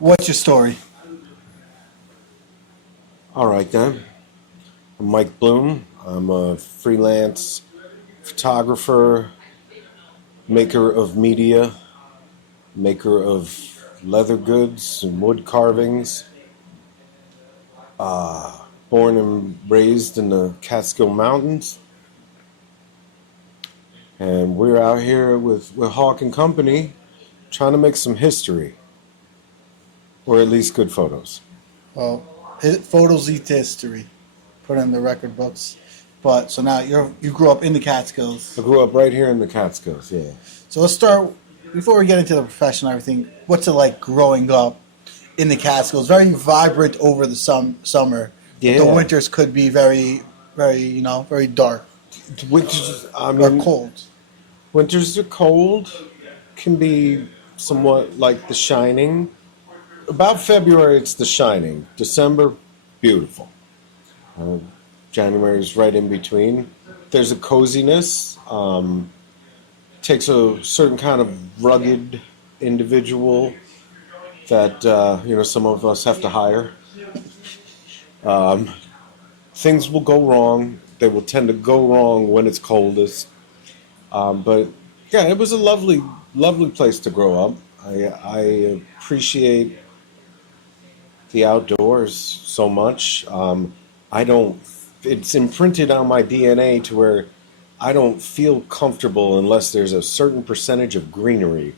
What's your story? All right, then. I'm Mike Bloom. I'm a freelance photographer, maker of media, maker of leather goods and wood carvings. Born and raised in the Catskill Mountains. And we're out here with Hawk and Company trying to make some history, or at least good photos. Well, photos lead to history. Put in the record books. But so now you grew up in the Catskills. I grew up right here in the Catskills, yeah. So let's start before we get into the profession and everything. What's it like growing up in the Catskills? Very vibrant over the summer. Yeah. The winters could be very, very very dark Winters, I or mean, cold. winters are cold, can be somewhat like The Shining. About February, it's The Shining. December, beautiful. Uh, January is right in between. There's a coziness. Takes a certain kind of rugged individual that some of us have to hire. Things will go wrong. They will tend to go wrong when it's coldest. But yeah, it was a lovely, lovely place to grow up. I appreciate the outdoors so much. I don't. It's imprinted on my DNA to where I don't feel comfortable unless there's a certain percentage of greenery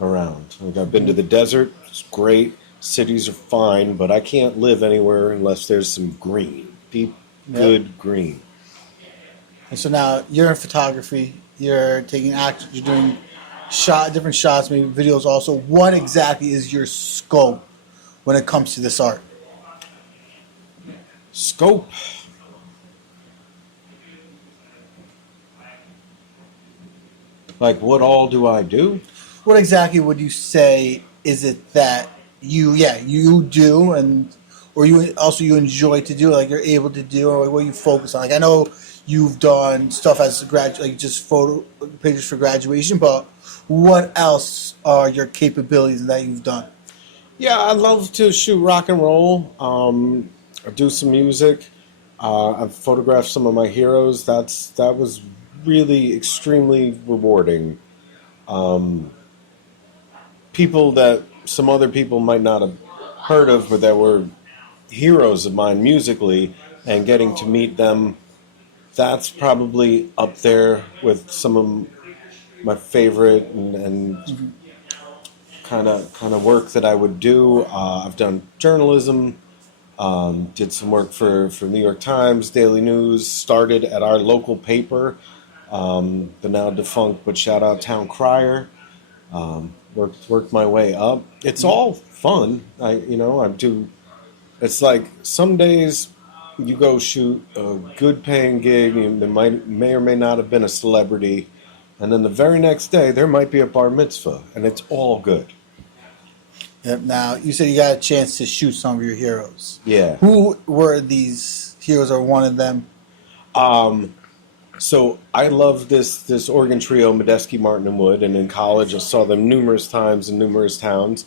around. Like I've been to the desert. It's great. Cities are fine, but I can't live anywhere unless there's some green, deep, good green. And so now you're in photography. You're taking action. You're doing different shots, maybe videos also. What exactly is your scope when it comes to this art? Scope. Like, what all do I do? What exactly would you say is it that you do, and or you enjoy to do, like you're able to do, or what you focus on? Like I know you've done stuff as like just photo pictures for graduation, but what else are your capabilities that you've done? Yeah, I love to shoot rock and roll. I do some music. I've photographed some of my heroes. That was really extremely rewarding. People that some other people might not have heard of, but that were heroes of mine musically, and getting to meet them, that's probably up there with some of my favorite and kind of work that I would do. I've done journalism, did some work for New York Times, Daily News, started at our local paper, the now defunct but shout out Town Crier. Worked my way up. It's all fun. I do. It's like some days you go shoot a good paying gig and there may or may not have been a celebrity, and then the very next day there might be a bar mitzvah, and it's all good. Yep. Now you said you got a chance to shoot some of your heroes. Yeah. Who were these heroes, or one of them? So I love this organ trio, Medeski, Martin, and Wood, and in college I saw them numerous times in numerous towns.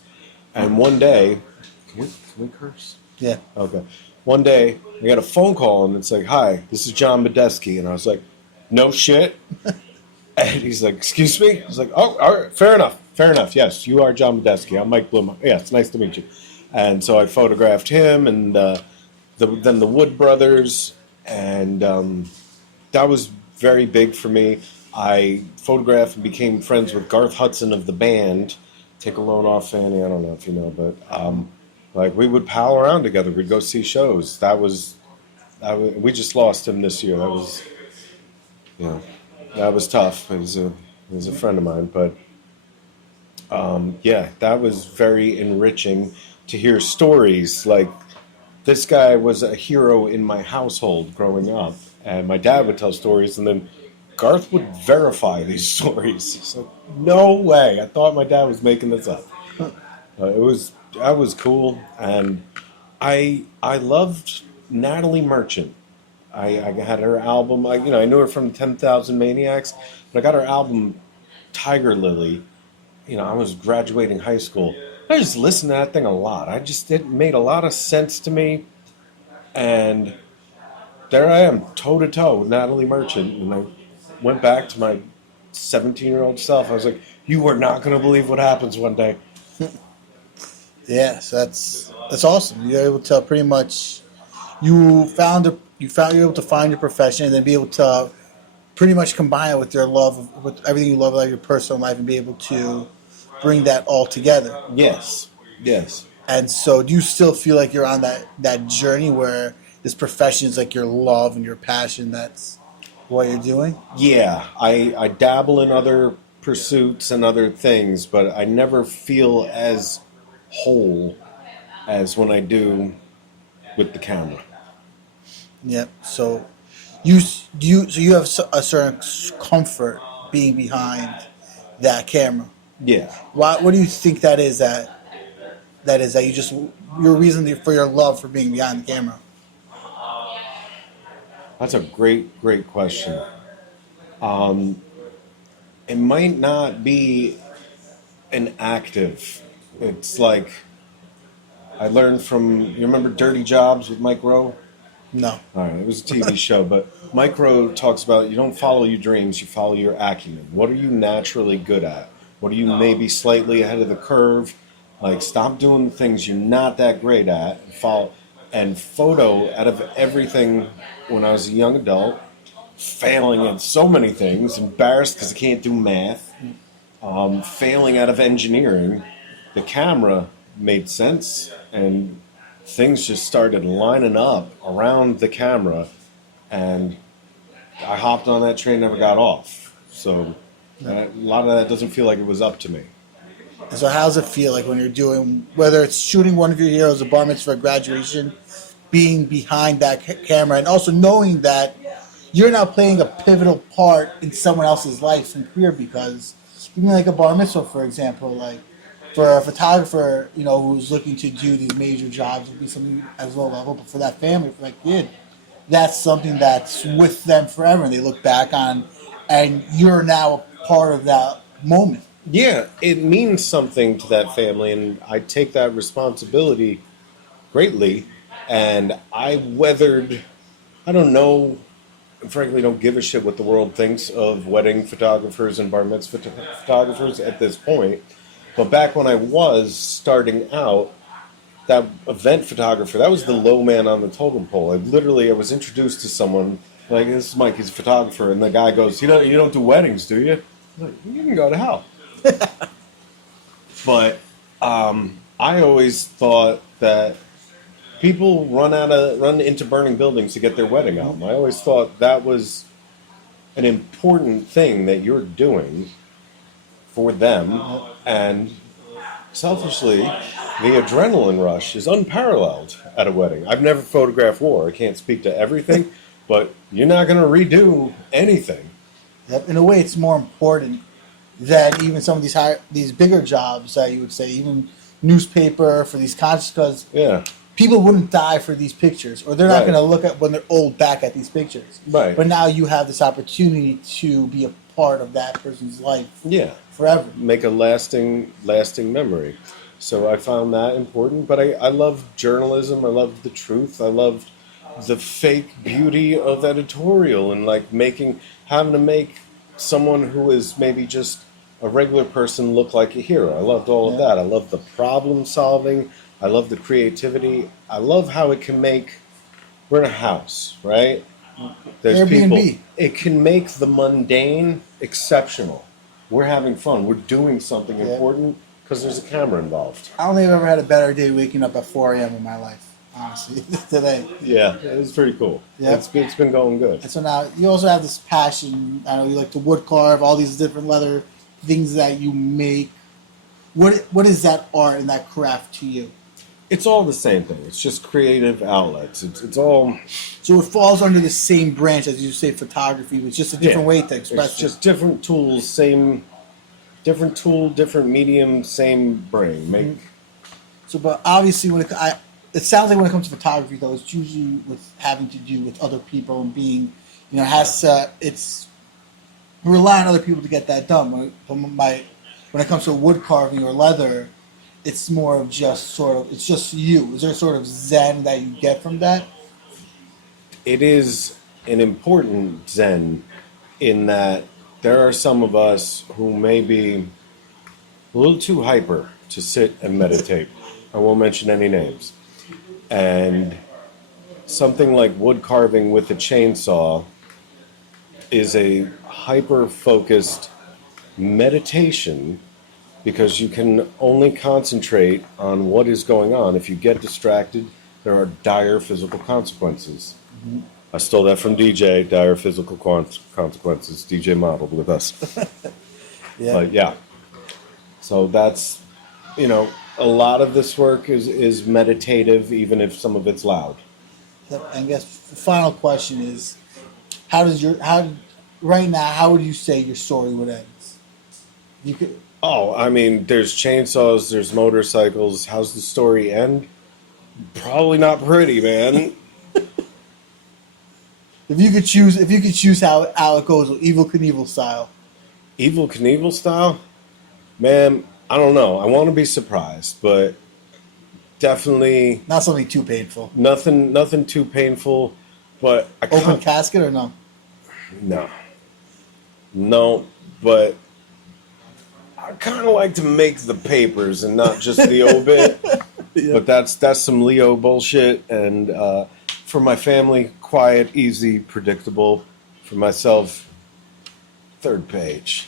And one day, can we curse? Yeah. Okay. One day I got a phone call and it's like, "Hi, this is John Medeski," and I was like, "No shit." And he's like, "Excuse me?" I was like, "Oh, all right, fair enough. Yes, you are John Medeski. I'm Mike Bloom. Yeah, it's nice to meet you." And so I photographed him and then the Wood brothers, and that was very big for me. I photographed and became friends with Garth Hudson of the band. Take a load off, Fanny. I don't know if you know, but like we would pal around together. We'd go see shows. We just lost him this year. That was tough. He was a friend of mine, but that was very enriching to hear stories. Like this guy was a hero in my household growing up, and my dad would tell stories, and then Garth would verify these stories. So no way. I thought my dad was making this up. That was cool, and I loved Natalie Merchant. I had her album. I knew her from 10,000 Maniacs, but I got her album Tiger Lily. I was graduating high school, I just listened to that thing a lot. It made a lot of sense to me, and there I am, toe to toe with Natalie Merchant, and I went back to my 17-year-old self. I was like, "You are not going to believe what happens one day." Yeah, so that's awesome. You're able to pretty much you're able to find your profession and then be able to pretty much combine it with your love with everything you love about your personal life and be able to bring that all together. Yes, yes, And so, do you still feel like you're on that journey where this profession is like your love and your passion? That's what you're doing. yeah. I dabble in other pursuits and other things, but I never feel as whole as when I do with the camera. Yep. So, you have a certain comfort being behind that camera. Yeah. Why? What do you think that is? That you just your reason for your love for being behind the camera. That's a great, great question. It might not be an active. It's like I learned from. You remember Dirty Jobs with Mike Rowe? No. All right, it was a TV show, but Mike Rowe talks about you don't follow your dreams, you follow your acumen. What are you naturally good at? What are you maybe slightly ahead of the curve? Like, stop doing the things you're not that great at. Follow and photo out of everything. When I was a young adult, failing at so many things, embarrassed because I can't do math, failing out of engineering, the camera made sense, and things just started lining up around the camera, and I hopped on that train, never got off. So a lot of that doesn't feel like it was up to me. And so, how does it feel like when you're doing whether it's shooting one of your heroes, a bar mitzvah, graduation, being behind that camera, and also knowing that you're now playing a pivotal part in someone else's life and career because even like a bar mitzvah, for example, like for a photographer, who's looking to do these major jobs, would be something as low level, but for that family, for that kid, that's something that's with them forever, and they look back on, and you're now a part of that moment. Yeah, it means something to that family, and I take that responsibility greatly. And I weathered, I don't know, frankly, don't give a shit what the world thinks of wedding photographers and bar mitzvah photographers at this point. But back when I was starting out, that event photographer, that was the low man on the totem pole. I was introduced to someone, like, this is Mike, he's a photographer, and the guy goes, you don't do weddings, do you? I'm like, you can go to hell. But I always thought that people run into burning buildings to get their wedding album. I always thought that was an important thing that you're doing for them, and selfishly, the adrenaline rush is unparalleled at a wedding. I've never photographed war. I can't speak to everything, but you're not going to redo anything. Yep. In a way, it's more important than even some of these bigger jobs that you would say, even newspaper for these concerts, because Yeah. people wouldn't die for these pictures, or they're not Right. going to look at when they're old back at these pictures. Right. But now you have this opportunity to be a part of that person's life Yeah. forever. Make a lasting memory. So I found that important. But I love journalism. I love the truth. I love the fake beauty of editorial and like having to make someone who is maybe just a regular person look like a hero. I loved all of that. I love the problem solving. I love the creativity. I love how it can make. We're in a house, right? There's Airbnb. people. It can make the mundane exceptional. We're having fun. We're doing something important because there's a camera involved. I don't think I've ever had a better day waking up at 4 a.m. in my life, honestly, today. Yeah, it's pretty cool. Yeah. It's been going good. And so now you also have this passion. I know you like to wood carve, all these different leather things that you make. What is that art and that craft to you? It's all the same thing. It's just creative outlets. It's all. So it falls under the same branch as you say photography, with just a different way to express It's just different tools, different tool, different medium, same brain. Make. So, but obviously, it sounds like when it comes to photography, though, it's usually with having to do with other people and being, it's rely on other people to get that done. When it comes to wood carving or leather, it's more of just sort of it's just you. Is there sort of zen that you get from that? It is an important zen in that there are some of us who may be a little too hyper to sit and meditate. I won't mention any names. And something like wood carving with a chainsaw is a hyper focused meditation because you can only concentrate on what is going on. If you get distracted, there are dire physical consequences. I stole that from DJ, dire physical consequences. DJ modeled with us. Yeah. But yeah, so that's, a lot of this work is meditative, even if some of it's loud. I guess the final question is, right now, how would you say your story would end? You could. Oh, I mean, there's chainsaws, there's motorcycles. How's the story end? Probably not pretty, man. If you could choose how it goes, Evil Knievel style. Evil Knievel style? Man, I don't know. I want to be surprised, but definitely Not something too painful. nothing too painful. But I Open can't. casket or no? No, but I kind of like to make the papers and not just the obit. Yeah. But that's some Leo bullshit. And for my family, quiet, easy, predictable. For myself, third page.